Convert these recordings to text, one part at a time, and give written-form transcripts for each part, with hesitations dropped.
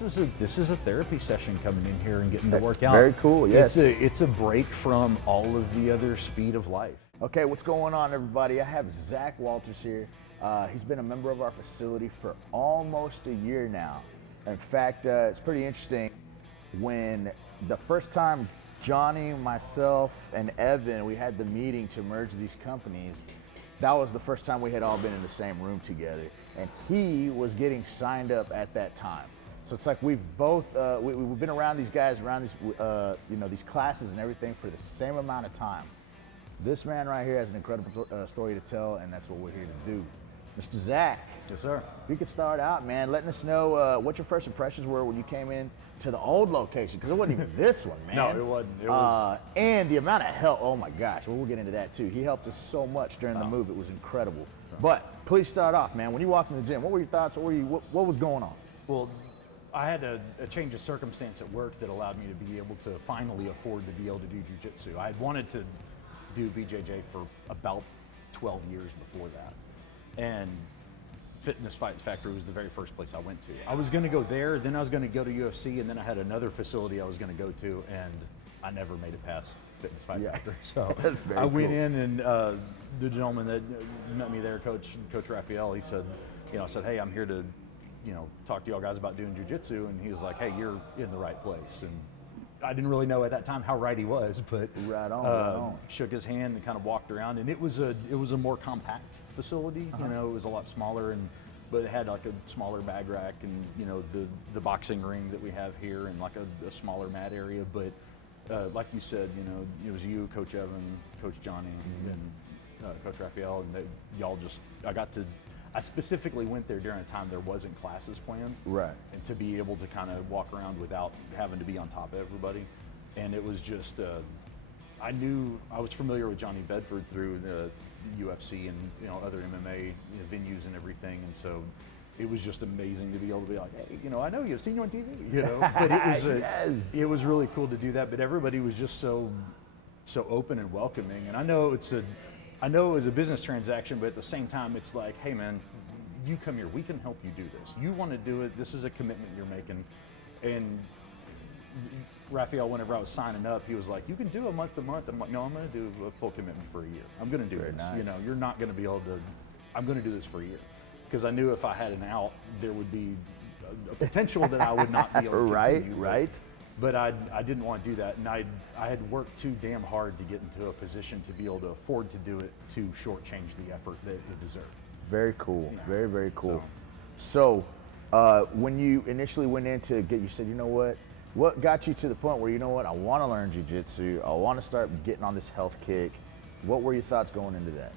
this is a therapy session coming in here and getting to work out. Very cool. Yes. It's a break from all of the other speed of life. Okay, what's going on, everybody? I have Zack Walters here. He's been a member of our facility for almost a year now. In fact, it's pretty interesting. When the first time Johnny, myself, and Evan, we had the meeting to merge these companies, that was the first time we had all been in the same room together. And he was getting signed up at that time. So it's like we've both, we've been around these guys, around these, these classes and everything for the same amount of time. This man right here has an incredible story to tell, and that's what we're here to do. Mr. Zack. Yes, sir. We could start out, man, letting us know what your first impressions were when you came in to the old location, because it wasn't even this one, man. No, it wasn't. It was. And the amount of help, oh my gosh, well, we'll get into that too. He helped us so much during the move, it was incredible. But please start off, man. When you walked in the gym, what were your thoughts? What was going on? Well, I had a change of circumstance at work that allowed me to be able to finally afford to be able to do jiu-jitsu. I had wanted to do BJJ for about 12 years before that. And Fitness Fight Factory was the very first place I went to. I was going to go there, then I was going to go to UFC, and then I had another facility I was going to go to, and I never made it past Fitness Fight Factory. So I went in, and the gentleman that met me there, Coach Raphael, he said, I said, hey, I'm here to, talk to y'all guys about doing jiu-jitsu, and he was like, hey, you're in the right place. And I didn't really know at that time how right he was, but right on. Shook his hand and kind of walked around, and it was a more compact facility. It was a lot smaller, but it had like a smaller bag rack, and the boxing ring that we have here, and like a smaller mat area. But like you said, it was you, Coach Evan, Coach Johnny, and Coach Raphael, and I specifically went there during a time there wasn't classes planned. Right. And to be able to kind of walk around without having to be on top of everybody. And it was just, I was familiar with Johnny Bedford through the UFC and other MMA venues and everything. And so it was just amazing to be able to be like, hey, I know you've seen you on TV, But it was, it was really cool to do that. But everybody was just so open and welcoming. And I know it was a business transaction, but at the same time, it's like, hey man, you come here, we can help you do this. You want to do it, this is a commitment you're making. And Raphael, whenever I was signing up, he was like, you can do a month to month. I'm like, no, I'm going to do a full commitment for a year. I'm going to do Very this. nice. You're not going to be able to, I'm going to do this for a year. Because I knew if I had an out, there would be a potential that I would not be able to continue. Right. But I didn't want to do that, and I had worked too damn hard to get into a position to be able to afford to do it to shortchange the effort that it deserved. Very cool. Very, very cool. So when you initially went in to you said, what got you to the point where, I want to learn jiu-jitsu, I want to start getting on this health kick. What were your thoughts going into that?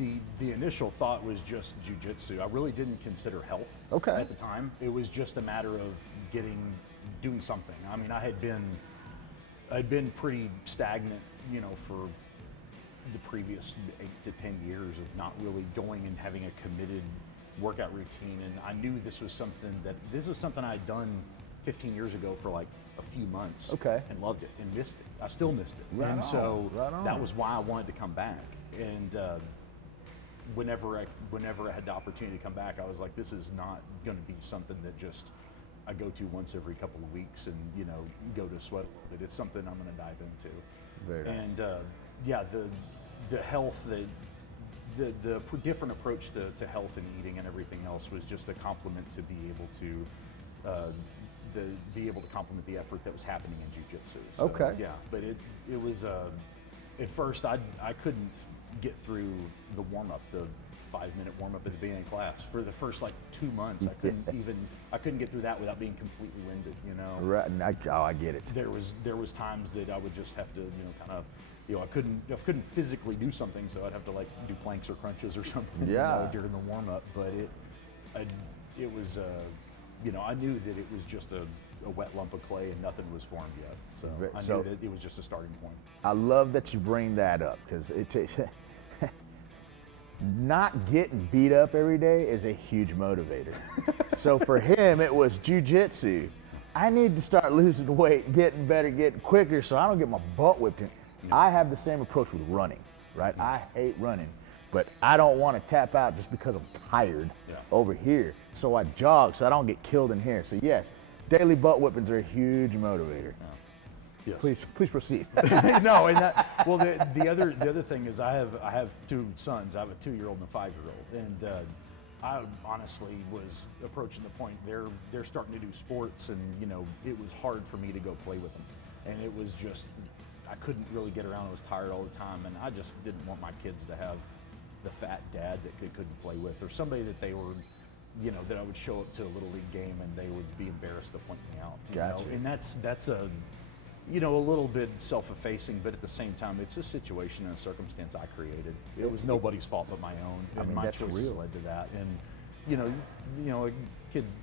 The initial thought was just jiu-jitsu. I really didn't consider health at the time. It was just a matter of doing something. I mean, I'd been pretty stagnant, for the previous 8 to 10 years of not really going and having a committed workout routine. And I knew this is something I'd done 15 years ago for like a few months. And loved it and missed it. I still missed it. So that was why I wanted to come back. And whenever I had the opportunity to come back, I was like, this is not going to be something that just I go to once every couple of weeks and go to sweat. But it's something I'm going to dive into. Very nice. And the health, the different approach to health and eating and everything else was just a compliment to be able to complement the effort that was happening in jiu-jitsu. So, yeah, but it was at first I couldn't get through the warm-up, the 5-minute warm-up at the beginning of class. For the first like 2 months, I couldn't get through that without being completely winded, Right, I get it. There was times that I would just have to, kind of, I couldn't physically do something, so I'd have to like do planks or crunches or something during the warm-up. But it was, I knew that it was just a wet lump of clay and nothing was formed yet. So I knew that it was just a starting point. I love that you bring that up, because not getting beat up every day is a huge motivator. So for him, it was jiu-jitsu. I need to start losing weight, getting better, getting quicker, so I don't get my butt whipped in. I have the same approach with running, right? I hate running, but I don't want to tap out just because I'm tired over here. So I jog so I don't get killed in here. So yes, daily butt whippings are a huge motivator. Yes. Please proceed. No, and well, the other thing is I have two sons. I have a 2-year-old and a 5-year-old, and I honestly was approaching the point they're starting to do sports, and it was hard for me to go play with them, and it was just I couldn't really get around. I was tired all the time, and I just didn't want my kids to have the fat dad that they couldn't play with, or somebody that they were, that I would show up to a little league game and they would be embarrassed to point me out. Gotcha. And that's a a little bit self-effacing, but at the same time, it's a situation and a circumstance I created. It was nobody's fault but my own, and my choices led to that. And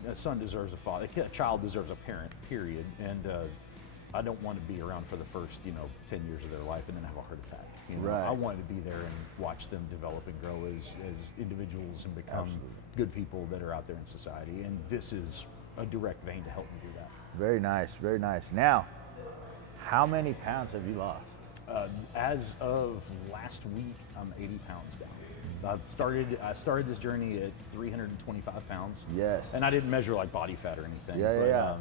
a son deserves a father. A child deserves a parent. Period. And I don't want to be around for the first 10 years of their life and then have a heart attack. Right. I wanted to be there and watch them develop and grow as individuals and become good people that are out there in society. And this is a direct vein to help me do that. Very nice, very nice. Now, how many pounds have you lost? As of last week, I'm 80 pounds down. I started this journey at 325 pounds. Yes. And I didn't measure like body fat or anything. Yeah.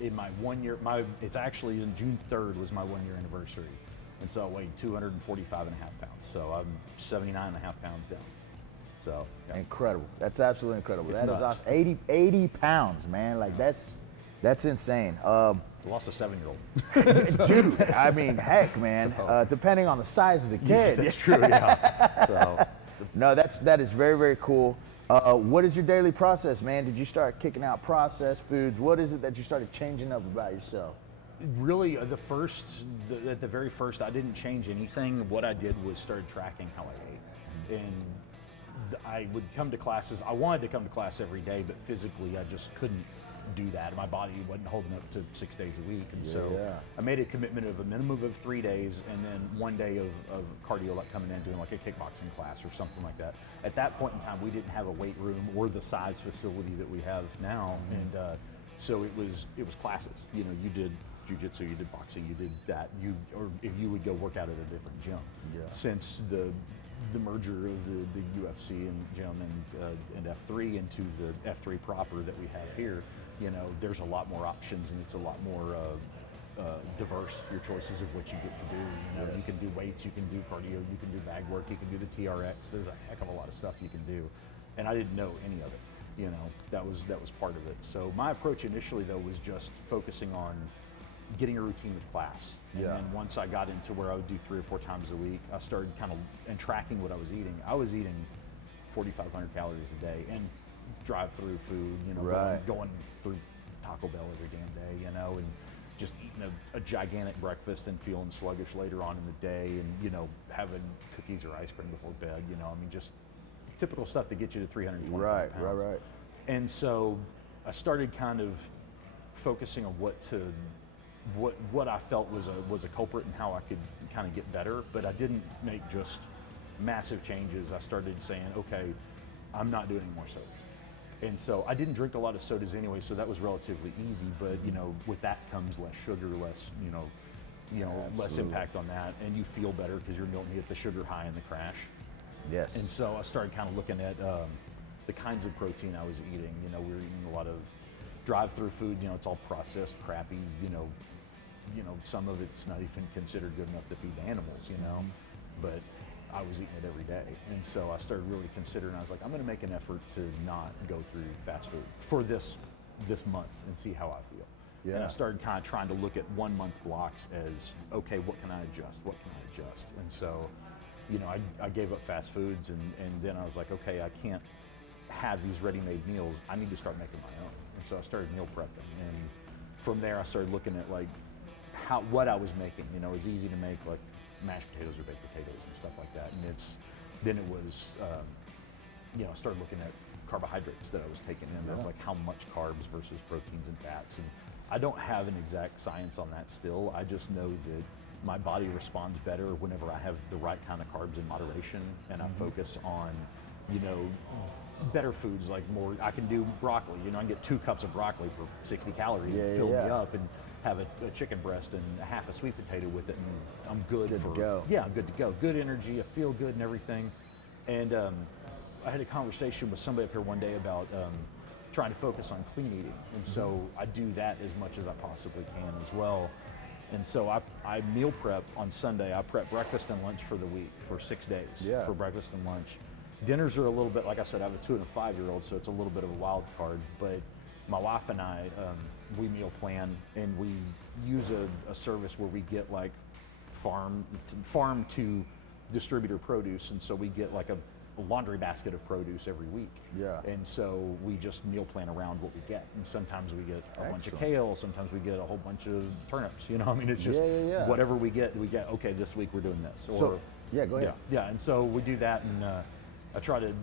In my 1 year, it's actually in June 3rd was my 1 year anniversary. And so I weighed 245 and a half pounds. So I'm 79 and a half pounds down. So yeah. Incredible. That's absolutely incredible. It's that nuts. is awesome. 80 pounds, man. Like that's insane. I lost a 7-year-old. Dude, I mean, heck, man. Depending on the size of the kid. Yeah, that's true. Yeah. So no, that is very, very cool. What is your daily process, man? Did you start kicking out processed foods? What is it that you started changing up about yourself? Really, at the very first, I didn't change anything. What I did was started tracking how I ate. And I would come to classes. I wanted to come to class every day, but physically I just couldn't do that. My body wasn't holding up to 6 days a week. And so I made a commitment of a minimum of 3 days and then 1 day of cardio, like coming in doing like a kickboxing class or something like that. At that point in time, we didn't have a weight room or the size facility that we have now. And so it was classes. You did jiu-jitsu, you did boxing, you did that. Or if you would go work out at a different gym. Yeah. Since the merger of the UFC and gym and F3 into the F3 proper that we have here, there's a lot more options and it's a lot more diverse, your choices of what you get to do. Yes. You can do weights, you can do cardio, you can do bag work, you can do the TRX. There's a heck of a lot of stuff you can do, and I didn't know any of it. That was part of it. So my approach initially though was just focusing on getting a routine with class. And then once I got into where I would do 3 or 4 times a week, I started and tracking what I was eating. I was eating 4,500 calories a day and drive-through food, going through Taco Bell every damn day, and just eating a gigantic breakfast and feeling sluggish later on in the day, and having cookies or ice cream before bed. Just typical stuff to get you to 325 pounds. Right. And so I started kind of focusing on what I felt was a culprit and how I could kind of get better, but I didn't make just massive changes. I started saying, okay, I'm not doing any more sodas. And so I didn't drink a lot of sodas anyway, so that was relatively easy, but with that comes less sugar, less, less impact on that, and you feel better because you don't get the sugar high in the crash. Yes. And so I started kind of looking at the kinds of protein I was eating. We were eating a lot of drive-through food, it's all processed, crappy, some of it's not even considered good enough to feed animals, but I was eating it every day. And so I started really considering, I was like, I'm gonna make an effort to not go through fast food for this month and see how I feel. Yeah. And I started kind of trying to look at 1 month blocks as, okay, what can I adjust? What can I adjust? And so, I gave up fast foods and then I was like, okay, I can't have these ready-made meals. I need to start making my own. And so I started meal prepping. And from there I started looking at like what I was making. It was easy to make like mashed potatoes or baked potatoes and stuff like that. And then it was, I started looking at carbohydrates that I was taking in. I was like, how much carbs versus proteins and fats. And I don't have an exact science on that still. I just know that my body responds better whenever I have the right kind of carbs in moderation, and I focus on, better foods, like more. I can do broccoli. I can get 2 cups of broccoli for 60 calories and fill me up, and have a chicken breast and a half a sweet potato with it, and I'm good to go. Yeah, I'm good to go. Good energy. I feel good and everything. And I had a conversation with somebody up here one day about trying to focus on clean eating. And so I do that as much as I possibly can as well. And so I meal prep on Sunday. I prep breakfast and lunch for the week for 6 days for breakfast and lunch. Dinners are a little bit, like I said, I have a 2 and a 5-year-old, so it's a little bit of a wild card. But my wife and I, we meal plan, and we use a service where we get like farm to distributor produce, and so we get like a laundry basket of produce every week. Yeah. And so we just meal plan around what we get. And sometimes we get a bunch of kale, sometimes we get a whole bunch of turnips, you know, I mean, it's just whatever we get, okay, this week we're doing this. Or, so, go ahead. Yeah, and so we do that, and I try to,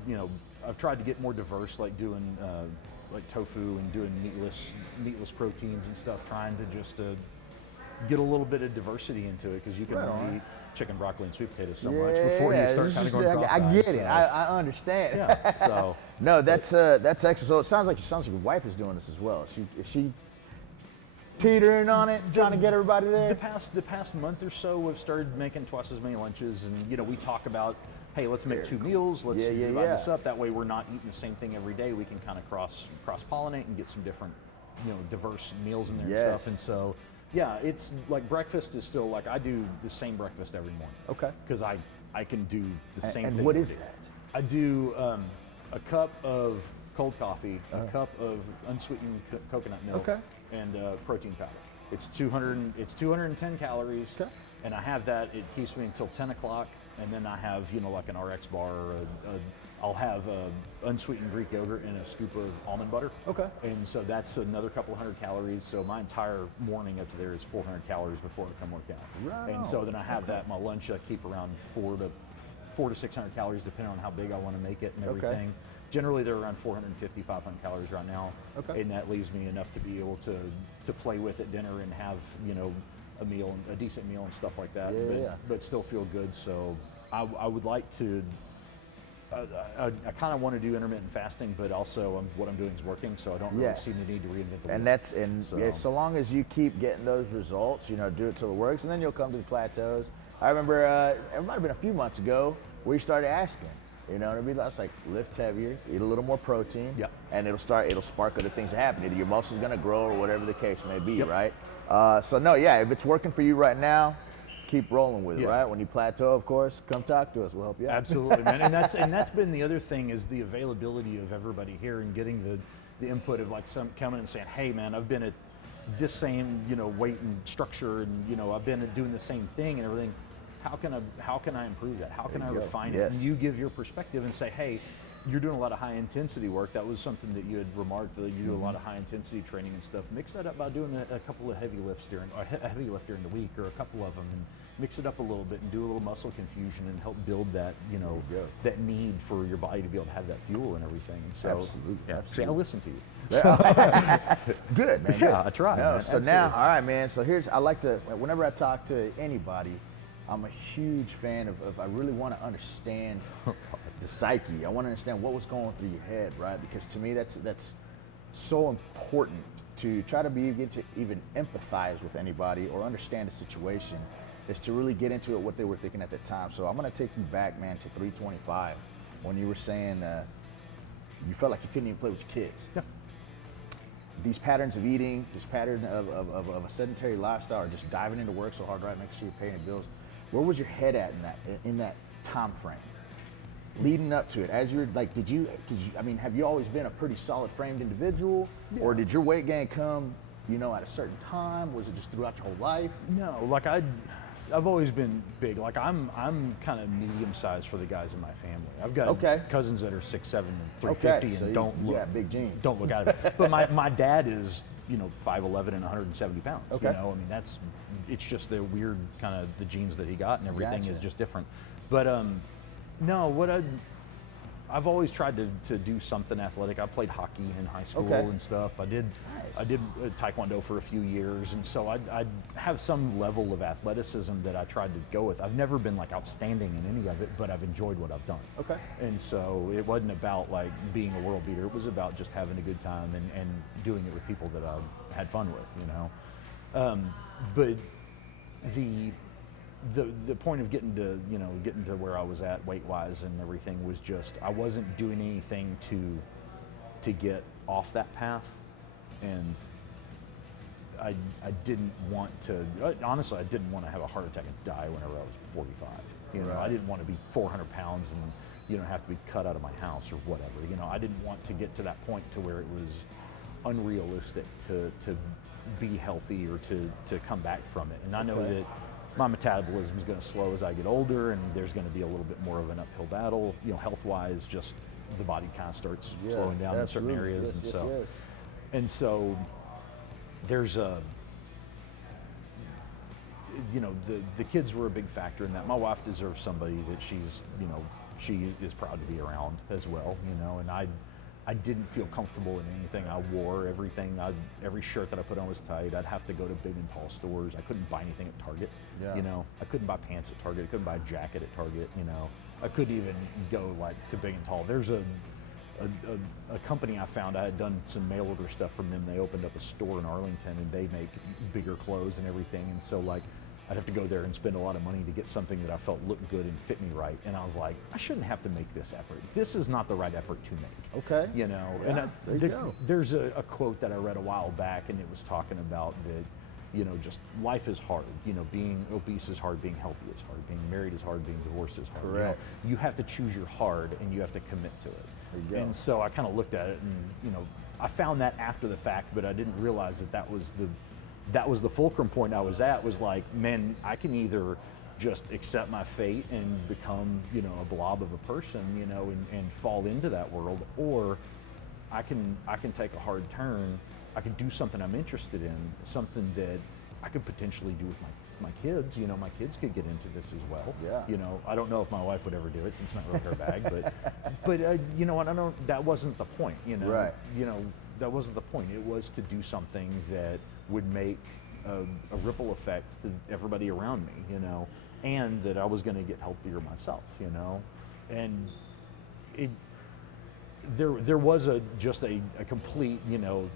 I've tried to get more diverse, like doing like tofu and doing meatless proteins and stuff, trying to just get a little bit of diversity into it, because you can only eat chicken, broccoli, and sweet potatoes so much before you start kind of going cross-eyed. I get it. I understand. Yeah. So no, that's excellent. So it sounds like your wife is doing this as well. Is she teetering on it, trying to get everybody there? The past month or so, we've started making twice as many lunches, and we talk about, hey, let's make 2 meals. Let's divide this up. That way, we're not eating the same thing every day. We can kind of cross-pollinate and get some different, diverse meals in there and stuff. And so, yeah, it's like breakfast is still like I do the same breakfast every morning. Okay. Because I can do the same thing. And what is that? I do a cup of cold coffee, a cup of unsweetened coconut milk, and protein powder. It's 210 calories, and I have that. It keeps me until 10 o'clock, and then I have like an RX bar. I'll have unsweetened Greek yogurt and a scoop of almond butter. Okay. And so that's another couple hundred calories. So my entire morning up to there is 400 calories before I come work out. Right. And so then I have that. My lunch I keep around 400 to 600 calories, depending on how big I want to make it and everything. Okay. Generally, they're around 450, 500 calories right now. Okay. And that leaves me enough to be able to play with at dinner and have a meal, a decent meal and stuff like that. But still feel good. So I would like to. I kind of want to do intermittent fasting, but also what I'm doing is working, so I don't really see the need to reinvent the wheel. So long as you keep getting those results, do it till it works, and then you'll come to the plateaus. I remember it might have been a few months ago we started asking. I was like, lift heavier, eat a little more protein, and it'll spark other things to happen. Either your muscle's gonna grow or whatever the case may be, right? If it's working for you right now, keep rolling with it, right? When you plateau, of course, come talk to us. We'll help you out. Absolutely, man. And that's been the other thing, is the availability of everybody here and getting the input of like some coming and saying, hey, man, I've been at this same weight and structure, and I've been doing the same thing and everything. How can I improve that? How can I refine it? And you give your perspective and say, hey, you're doing a lot of high intensity work. That was something that you had remarked, that you do a lot of high intensity training and stuff. Mix that up by doing a couple of heavy lifts during the week, or a couple of them, and mix it up a little bit and do a little muscle confusion and help build that, that need for your body to be able to have that fuel and everything. And so, absolutely. I listen to you. Good, man. Yeah, I try. No, so now, all right, man. So I like to, whenever I talk to anybody, I'm a huge fan of I really want to understand the psyche. I want to understand what was going through your head, right? Because to me, that's so important to try to get to even empathize with anybody or understand the situation, is to really get into it, what they were thinking at the time. So I'm going to take you back, man, to 325, when you were saying you felt like you couldn't even play with your kids. Yeah. These patterns of eating, this pattern of a sedentary lifestyle, or just diving into work so hard, right, making sure you're paying your bills. Where was your head at in that time frame, leading up to it? As you're like, have you always been a pretty solid framed individual, or did your weight gain come, at a certain time? Was it just throughout your whole life? No, like I've always been big. Like I'm kind of medium sized for the guys in my family. I've got cousins that are 6'7" and 350 and don't look big genes. Don't look at it. But my dad is 5'11" and 170 pounds. Okay. I mean, it's just the weird kind of the genes that he got, and everything is just different. But no, I've always tried to do something athletic. I played hockey in high school and stuff. I did Taekwondo for a few years, and so I have some level of athleticism that I tried to go with. I've never been like outstanding in any of it, but I've enjoyed what I've done. Okay. And so it wasn't about like being a world beater. It was about just having a good time and doing it with people that I had fun with, But the point of getting to where I was at weight wise and everything was just, I wasn't doing anything to to get off that path, and I didn't want to, honestly, I didn't want to have a heart attack and die whenever I was 45. You know, I didn't want to be 400 pounds and, you know, have to be cut out of my house or whatever. You know, I didn't want to get to that point to where it was unrealistic to be healthy or to come back from it. And I know that my metabolism is going to slow as I get older, and there's going to be a little bit more of an uphill battle, you know, health-wise. Just the body kind of starts slowing down in certain areas, and so there's a, you know, the kids were a big factor in that. My wife deserves somebody that you know, she is proud to be around as well, you know, and I didn't feel comfortable in anything I wore. Every shirt that I put on was tight. I'd have to go to big and tall stores. I couldn't buy anything at Target. You know, I couldn't buy pants at Target. I couldn't buy a jacket at Target. You know, I couldn't even go like to big and tall. There's a company I found. I had done some mail order stuff from them. They opened up a store in Arlington, and they make bigger clothes and everything. And so like, I'd have to go there and spend a lot of money to get something that I felt looked good and fit me right. And I was like, I shouldn't have to make this effort. This is not the right effort to make. Okay. You know, and there's a quote that I read a while back, and it was talking about that, you know, just life is hard. You know, being obese is hard, being healthy is hard, being married is hard, being divorced is hard. Correct. You know, you have to choose your hard, and you have to commit to it. There you go. And so I kind of looked at it, and, you know, I found that after the fact, but I didn't realize that was the fulcrum point I was at. Was like, man, I can either just accept my fate and become, you know, a blob of a person, you know, and fall into that world, or I can take a hard turn. I could do something I'm interested in, something that I could potentially do with my kids. You know, my kids could get into this as well. Yeah. You know, I don't know if my wife would ever do it. It's not really her bag, but you know, that wasn't the point. You know, right. You know, that wasn't the point. It was to do something that would make a ripple effect to everybody around me, you know, and that I was going to get healthier myself, you know, and there was just a complete, you know,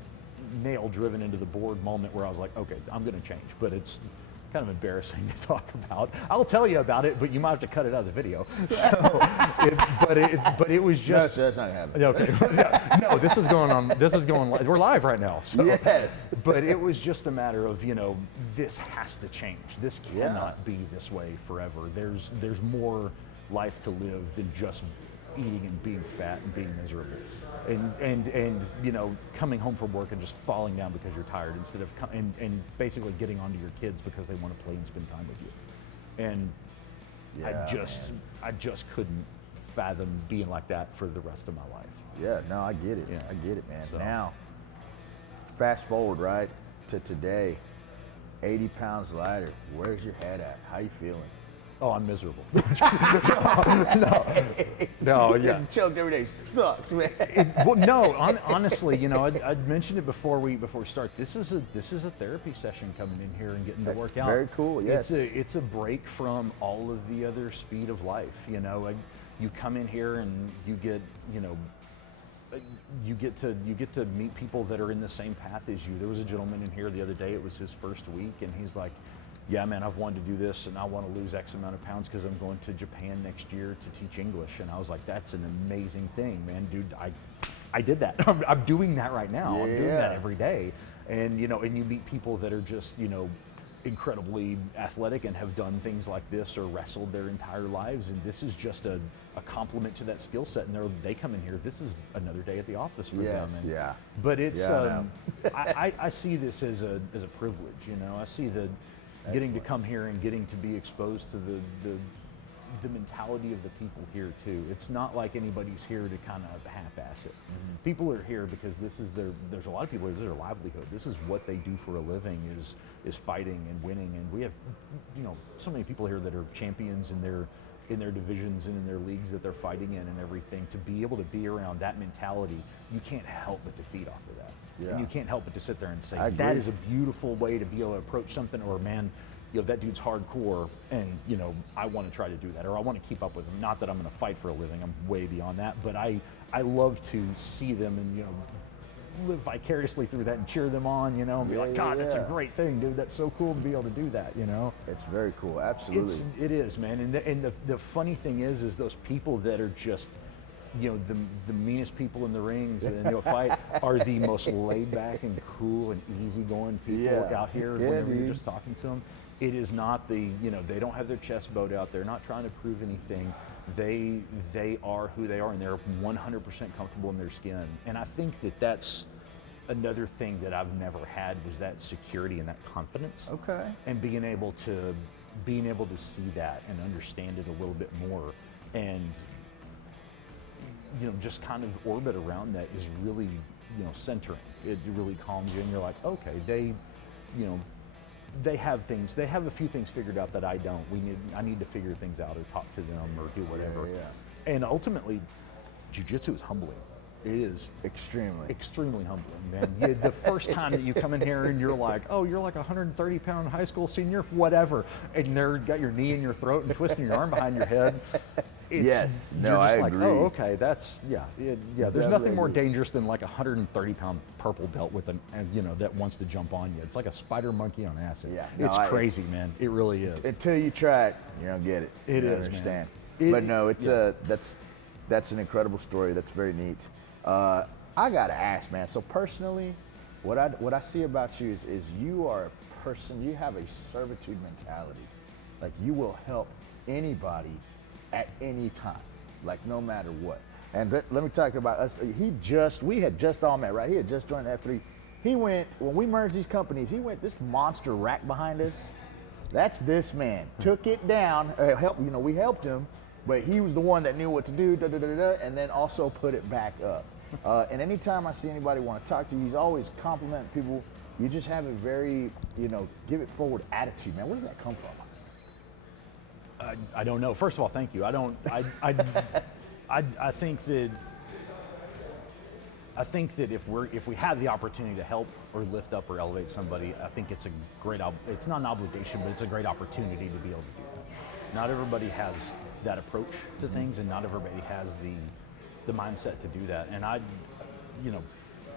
nail driven into the board moment where I was like, okay, I'm going to change, but it's kind of embarrassing to talk about. I'll tell you about it, but you might have to cut it out of the video. So, but it was just. No, that's not happening. Okay. No, this is going on. This is going. We're live right now. So. Yes. But it was just a matter of, you know, this has to change. This cannot be this way forever. There's more life to live than just eating and being fat and being miserable. And you know, coming home from work and just falling down because you're tired, instead of and basically getting onto your kids because they want to play and spend time with you. And I just couldn't fathom being like that for the rest of my life. Yeah, no, I get it. Yeah. I get it, man. So. Now, fast forward, right, to today, 80 pounds lighter. Where's your head at? How you feeling? Oh, I'm miserable. No, yeah. Choked every day sucks, man. Well, no, honestly, you know, I'd mentioned it before we start. This is a therapy session coming in here and getting to work out. Very cool. Yes. It's a break from all of the other speed of life. You know, like, you come in here and you get, you know, you get to meet people that are in the same path as you. There was a gentleman in here the other day. It was his first week, and he's like, yeah, man, I've wanted to do this, and I want to lose X amount of pounds because I'm going to Japan next year to teach English. And I was like, that's an amazing thing, man, dude. I did that. I'm doing that right now. Yeah. I'm doing that every day. And, you know, and you meet people that are just, you know, incredibly athletic and have done things like this or wrestled their entire lives, and this is just a compliment to that skill set. And they come in here, this is another day at the office for them. And, but it's I see this as a privilege. You know, I see the getting to come here and getting to be exposed to the mentality of the people here too. It's not like anybody's here to kind of half-ass it. Mm-hmm. People are here because this is there's a lot of people, this is their livelihood. This is what they do for a living, is fighting and winning. And we have, you know, so many people here that are champions in their divisions and in their leagues that they're fighting in and everything. To be able to be around that mentality, you can't help but to feed off of that. Yeah. And you can't help but to sit there and say, that is a beautiful way to be able to approach something, or man, you know, that dude's hardcore, and, you know, I want to try to do that, or I want to keep up with him. Not that I'm going to fight for a living, I'm way beyond that, but I love to see them and, you know, live vicariously through that and cheer them on, you know, and be like, God, that's a great thing, dude. That's so cool to be able to do that, you know. It's very cool, absolutely. It is, man. And the funny thing is those people that are just the meanest people in the rings and a fight are the most laid back and cool and easygoing people out here. Whenever you're just talking to them, it is not they don't have their chest bowed out. They're not trying to prove anything. They are who they are, and they're 100% comfortable in their skin. And I think that's another thing that I've never had was that security and that confidence. Okay. And being able to see that and understand it a little bit more, and just kind of orbit around that is really centering. It really calms you, and you're like, okay, they have a few things figured out that I don't. I need to figure things out or talk to them or do whatever. Yeah. And ultimately, jiu-jitsu is humbling. It is extremely humbling, man. The first time that you come in here and you're like, oh, you're like a 130-pound high school senior, whatever, and they're got your knee in your throat and twisting your arm behind your head. I agree. Oh, okay, that's There's nothing more dangerous than like a 130-pound purple belt with that wants to jump on you. It's like a spider monkey on acid. Yeah, it's crazy, man. It really is. Until you try it, you don't get it. It you is, understand. Man. But no, it's that's an incredible story. That's very neat. I gotta ask, man. So personally, what I see about you is you are a person. You have a servitude mentality. Like you will help anybody at any time, like no matter what. And let me talk about us. We had just all met, right? He had just joined F3. He went, when we merged these companies, this monster rack behind us. That's this man. Took it down. We helped him, but he was the one that knew what to do, and then also put it back up. And anytime I see anybody want to talk to you, he's always complimenting people. You just have a very, give it forward attitude, man. Where does that come from? I don't know. First of all, thank you. I think that if we have the opportunity to help or lift up or elevate somebody, I think it's it's not an obligation, but it's a great opportunity to be able to do that. Not everybody has that approach to things, and not everybody has the mindset to do that. And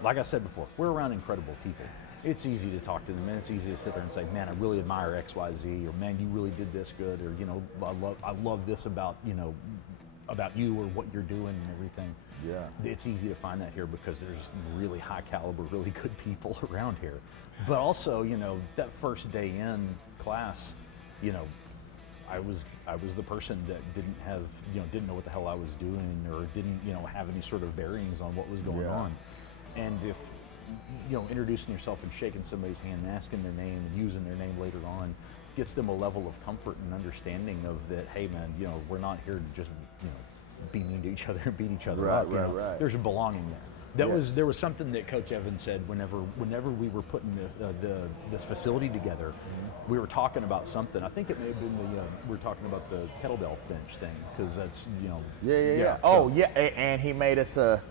like I said before, we're around incredible people. It's easy to talk to them, and it's easy to sit there and say, man, I really admire X, Y, Z, or man, you really did this good, or I love this about you or what you're doing and everything. Yeah. It's easy to find that here because there's really high caliber, really good people around here. But also, that first day in class, I was the person that didn't know what the hell I was doing, or didn't have any sort of bearings on what was going on. And if introducing yourself and shaking somebody's hand and asking their name and using their name later on gets them a level of comfort and understanding of that, hey man, we're not here to just be mean to each other and beat each other up. Right. There's a belonging there. There was something that Coach Evans said whenever we were putting this facility together. We were talking about something. I think it may have been we were talking about the kettlebell bench thing, because that's and he made us a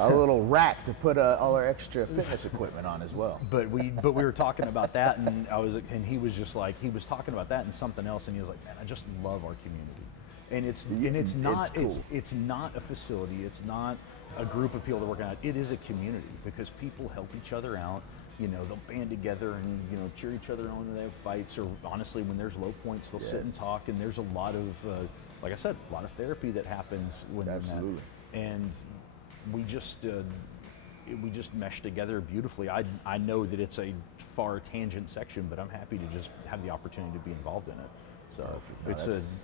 little rack to put all our extra fitness equipment on as well. But we were talking about that, and he was just like, he was talking about that and something else, and he was like, man, I just love our community. And it's not cool. it's not a facility. It's not a group of people that work out. It is a community, because people help each other out. They'll band together and cheer each other on when they have fights, or honestly, when there's low points, they'll sit and talk. And there's a lot of, like I said, a lot of therapy that happens when absolutely. And we just mesh together beautifully. I know that it's a far tangent section, but I'm happy to just have the opportunity to be involved in it. So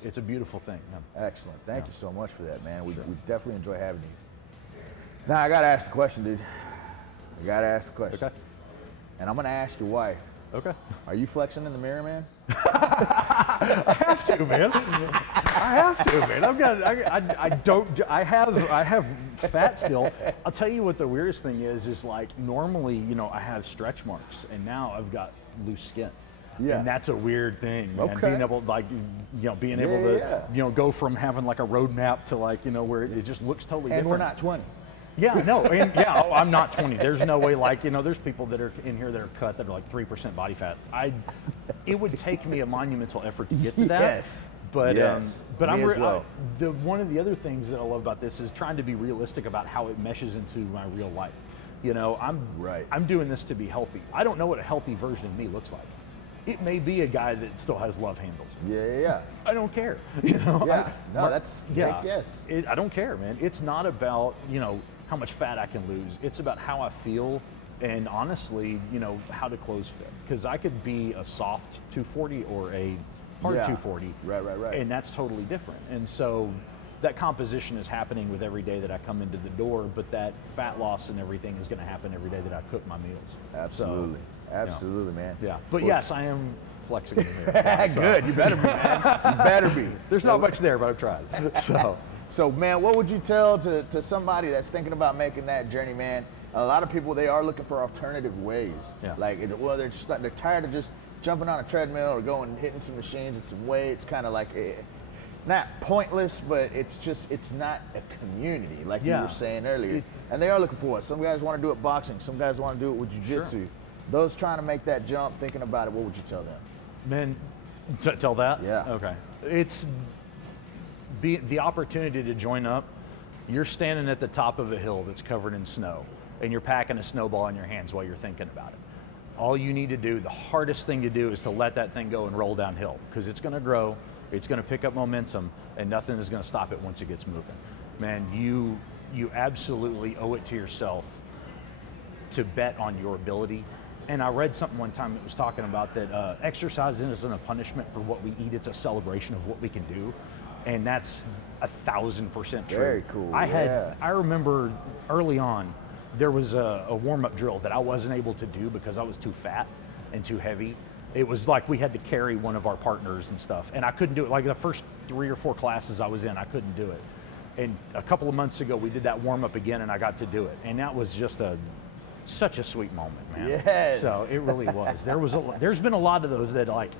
it's a beautiful thing. Yeah. Excellent. Thank you so much for that, man. We definitely enjoy having you. Now I gotta ask the question, dude. I gotta ask the question. Okay. And I'm gonna ask your wife. Okay. Are you flexing in the mirror, man? I have to, man. I have fat still. I'll tell you what the weirdest thing is like normally, I have stretch marks, and now I've got loose skin. Yeah. And that's a weird thing, man. Okay. Being able to go from having like a roadmap to where it just looks totally different. And we're not 20. Yeah, no, I'm not 20. There's no way, there's people that are in here that are cut that are like 3% body fat. It would take me a monumental effort to get to that. Yes. But well. One of the other things that I love about this is trying to be realistic about how it meshes into my real life. I'm doing this to be healthy. I don't know what a healthy version of me looks like. It may be a guy that still has love handles. Yeah. I don't care. You know. Yeah. That's yes. I don't care, man. It's not about how much fat I can lose. It's about how I feel, and honestly, how to close fit. Because I could be a soft 240 or a hard 240. Right. And that's totally different. And so that composition is happening with every day that I come into the door, but that fat loss and everything is going to happen every day that I cook my meals. Absolutely. So, Absolutely, man. Yeah. But yes, I am flexing in here. Good. You better be, man. You better be. There's not much there, but I've tried. So, man, what would you tell to somebody that's thinking about making that journey, man? A lot of people, they are looking for alternative ways. Yeah. Like, they're tired of just jumping on a treadmill or going and hitting some machines and some weights, kind of like not pointless, but it's not a community like you were saying earlier. And they are looking for it. Some guys want to do it boxing. Some guys want to do it with jiu-jitsu. Sure. Those trying to make that jump, thinking about it, what would you tell them? Man, tell that? Yeah. Okay. It's the opportunity to join up. You're standing at the top of a hill that's covered in snow, and you're packing a snowball in your hands while you're thinking about it. All you need to do, the hardest thing to do, is to let that thing go and roll downhill, because it's going to grow, it's going to pick up momentum, and nothing is going to stop it once it gets moving. Man, you absolutely owe it to yourself to bet on your ability. And I read something one time that was talking about that exercise isn't a punishment for what we eat, it's a celebration of what we can do. And that's 1,000% true. Very cool. I remember early on, there was a warm-up drill that I wasn't able to do because I was too fat and too heavy. It was like we had to carry one of our partners and stuff, and I couldn't do it. Like the first 3 or 4 classes I was in, I couldn't do it. And a couple of months ago, we did that warm-up again, and I got to do it. And that was just such a sweet moment, man. Yes. So it really was. There's been a lot of those that, like,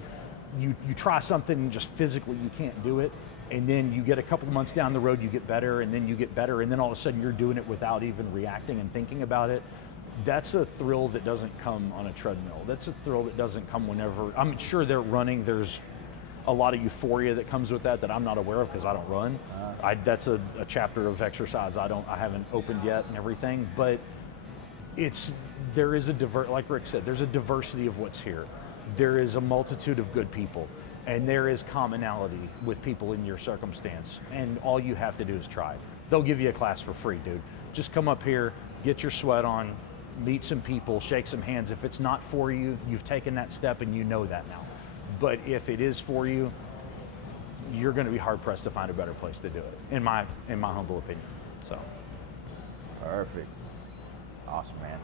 you try something and just physically you can't do it, and then you get a couple of months down the road, you get better, and then you get better, and then all of a sudden you're doing it without even reacting and thinking about it. That's a thrill that doesn't come on a treadmill. That's a thrill that doesn't come whenever, I'm sure they're running, there's a lot of euphoria that comes with that I'm not aware of because I don't run. That's a chapter of exercise I haven't opened yet and everything, but there is like Rick said, there's a diversity of what's here. There is a multitude of good people, and there is commonality with people in your circumstance, and all you have to do is try. They'll give you a class for free, dude. Just come up here, get your sweat on, meet some people, shake some hands. If it's not for you, you've taken that step and you know that now. But if it is for you, you're going to be hard pressed to find a better place to do it, in my humble opinion. So, perfect, awesome, man.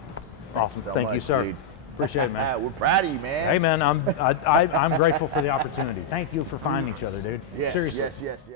Awesome, thank you, sir. Dude. Appreciate it, man. We're proud of you, man. Hey, man, I'm grateful for the opportunity. Thank you for finding each other, dude. Yes, seriously. yes.